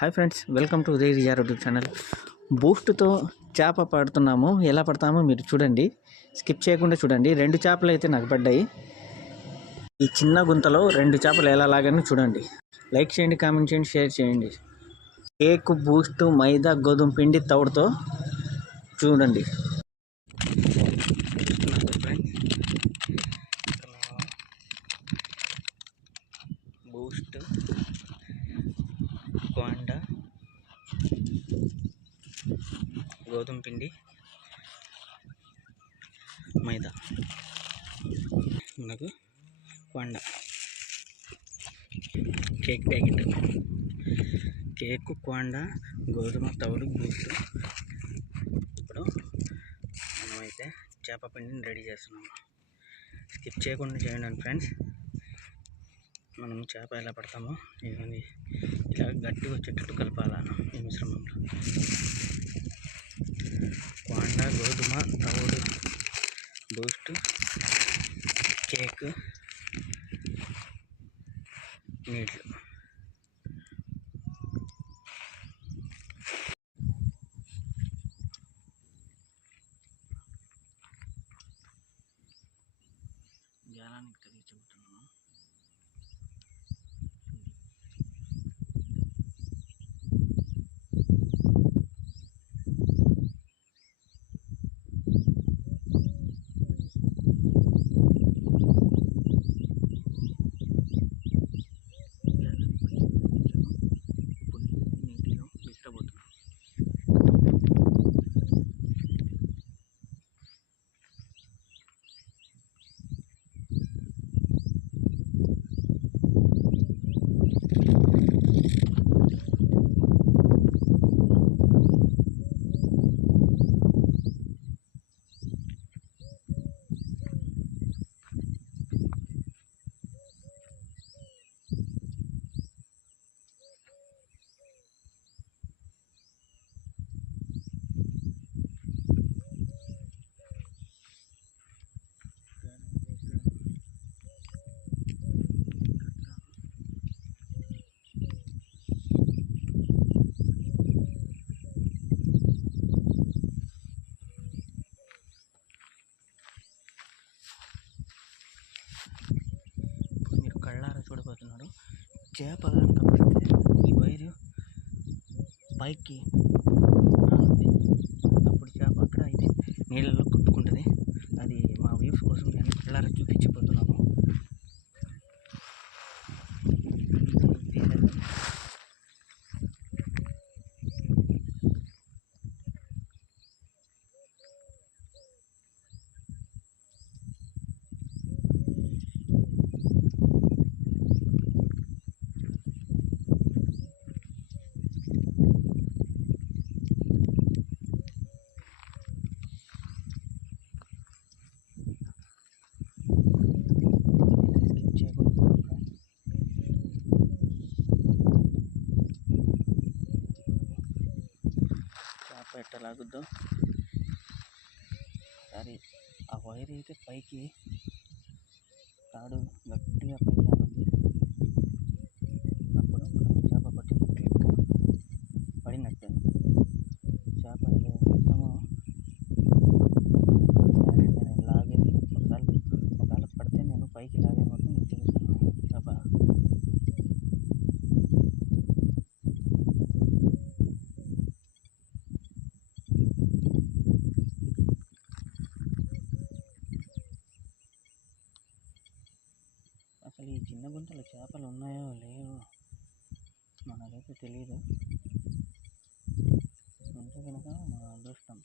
Hi friends welcome to Uday రిజార్ YouTube channel. బూస్ట్తో చేప పడుతున్నాము. ఎలా పడతామో మీరు చూడండి. స్కిప్ చేయకుండా చూడండి. రెండు చేపలు అయితే నాకు పడ్డాయి. ఈ చిన్న గుంతలో రెండు చేపలు ఎలా లాగానో చూడండి. లైక్ చేయండి కామెంట్ చేయండి షేర్ చేయండి. కేక్ బూస్ట్ మైదా గోధుమ పిండి తవుడుతో చూడండి బూస్ట్ కోండ గోధుమ పిండి. మైదా. మనకు కొండ కేక్ ప్యాకెట్. కేక్ కొండ గోధుమ తవుడు బూట్లు ఇప్పుడు మనమైతే చేప పిండిని రెడీ చేస్తున్నాము స్కిప్ చేయకుండా చేయండి ఫ్రెండ్స్. మనం చేప ఎలా పడతామో ఇలా గట్టిగా వచ్చేటట్టు కలపాల ఈ మిశ్రమంలో. కొండ గోధుమ తవుడు బూస్ట్ కేక్ నీళ్ళు చేప కనుక ఈ వైరు పైకి అప్పుడు చేప అక్కడ అయితే నీళ్ళలో చేప ఎట్టలాగుద్దో సరే ఆ వైర్ అయితే పైకి తాడు గట్టిగా పైకి రానుంది అప్పుడు మనం చేప పట్టినట్టు లెక్క పడినట్టే చేప ఇలా మొత్తము సరే నేను లాగేది ఒకసారి ఒకవేళ పడితే నేను పైకి లాగేది మొత్తం మీకు చూపిస్తాను చేప అసలు ఈ చిన్న గుంటలో చేపలు ఉన్నాయో లేవో మనకైతే తెలియదు ఉంటే కనుక మన అదృష్టం.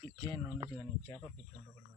పిచ్చి అయినా ఉండదు కానీ చేప పిచ్చి ఉండకూడదు.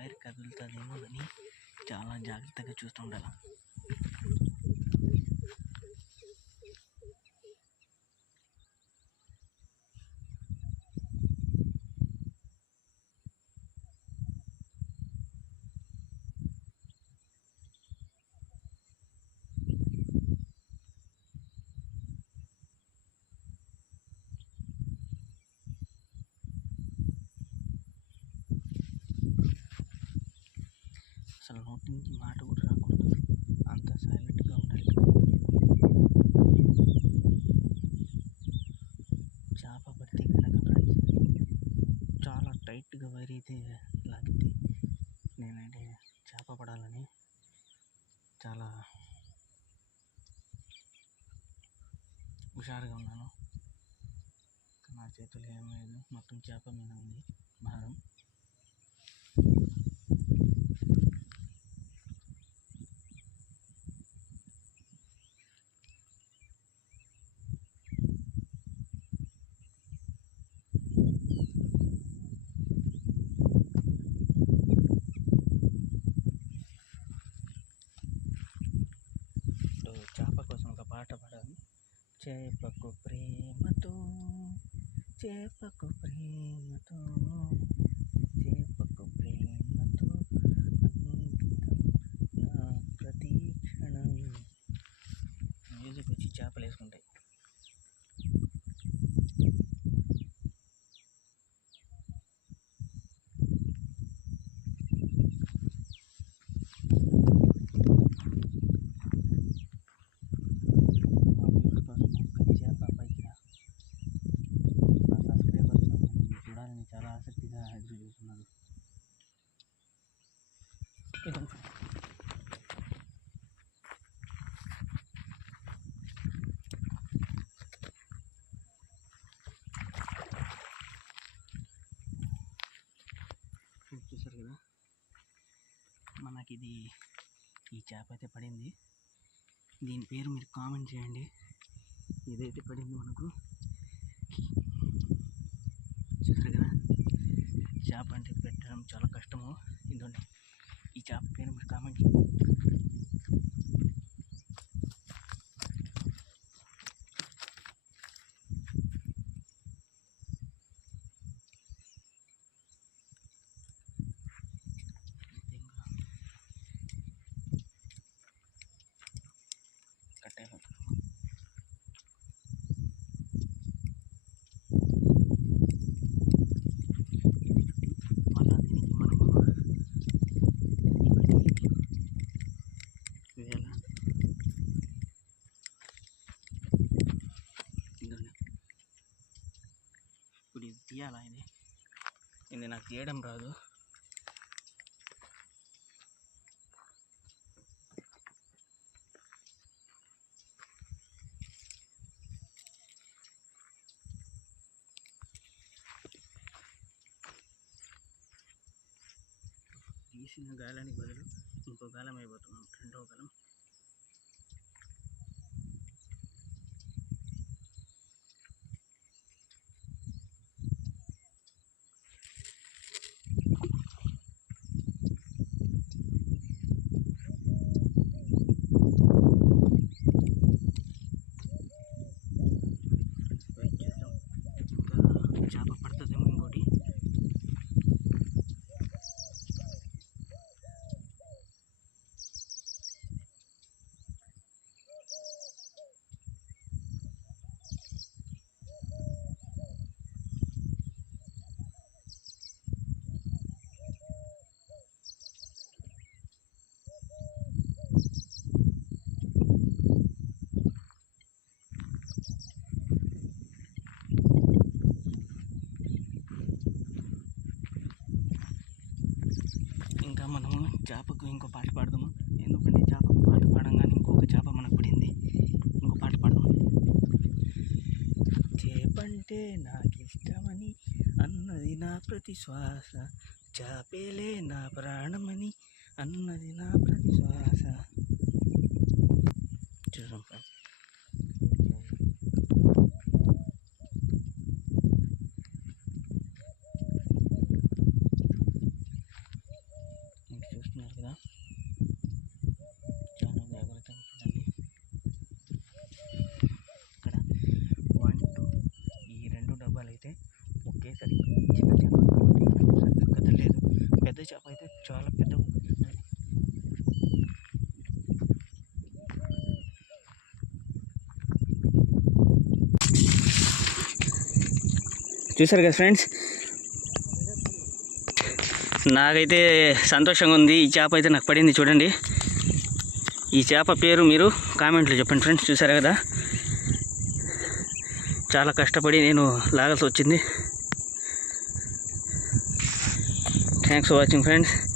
వైర్ అని చాలా జాగ్రత్తగా చూస్తుండాలి అసలు నోటి నుంచి మాట కూడా రాకూడదు. అంత సైలెంట్గా ఉండాలి. చేప పడితే కనుక ఫ్రెండ్స్ చాలా టైట్గా వైర్ అయితే లాగింది నేనంటే చేప పడాలని చాలా హుషారుగా ఉన్నాను. నా చేతులు ఏం లేదు. మొత్తం చేప మీద ఉంది భారం ఇప్పుడు చేప కోసం ఒక పాట పాడాలి చేపకు ప్రేమతో చేపకు ప్రేమతో చేపకు ప్రేమతో అంకితం నా ప్రతి క్షణం. మ్యూజిక్ వచ్చి చేపలు వేసుకుంటాయి మా వ్యూస్ కోసం ఒక్క చేప పైకి రా నా సబ్స్క్రైబర్స్ నిన్ను చూడాలని చాలా ఆసక్తిగా ఎదురు చూస్తున్నారు ఇదో ఫ్రెండ్స్ చూసారు కదా నాకు ఇది ఈ చేప అయితే పడింది. దీని పేరు మీరు కామెంట్ చేయండి. ఇదైతే పడింది మనకు. చూసారు కదా? చేప అంటే పెట్టడం చాలా కష్టము. ఎందుకంటే ఈ చేప పేరు మీరు కామెంట్ చేయండి మళ్ళా దీనికి మనము ఈ వేళ ఇదండి ఇప్పుడు ఇది తీయాలా ఇది వచ్చింది నాకు తీయడం రాదు. తీసిన గాలానికి బదులు ఇంకో గాలం అయిపోతున్నాం రెండో గాలం. చేపకు ఇంకో పాట పాడదాము? ఎందుకంటే చేపకు పాట పాడంగానే ఇంకొక చేప మనకు పడింది. ఇంకో పాట పాడదాము? చేపంటే నాకు ఇష్టమని అన్నది నా ప్రతి శ్వాస చేపేలే నా ప్రాణమని అన్నది నా ప్రతి శ్వాస చూసారు కదా ఫ్రెండ్స్? నాకైతే సంతోషంగా ఉంది. ఈ చేప అయితే నాకు పడింది చూడండి. ఈ చేప పేరు మీరు కామెంట్లో చెప్పండి ఫ్రెండ్స్ చూసారు కదా? చాలా కష్టపడి నేను లాగాల్సి వచ్చింది. Thanks for watching friends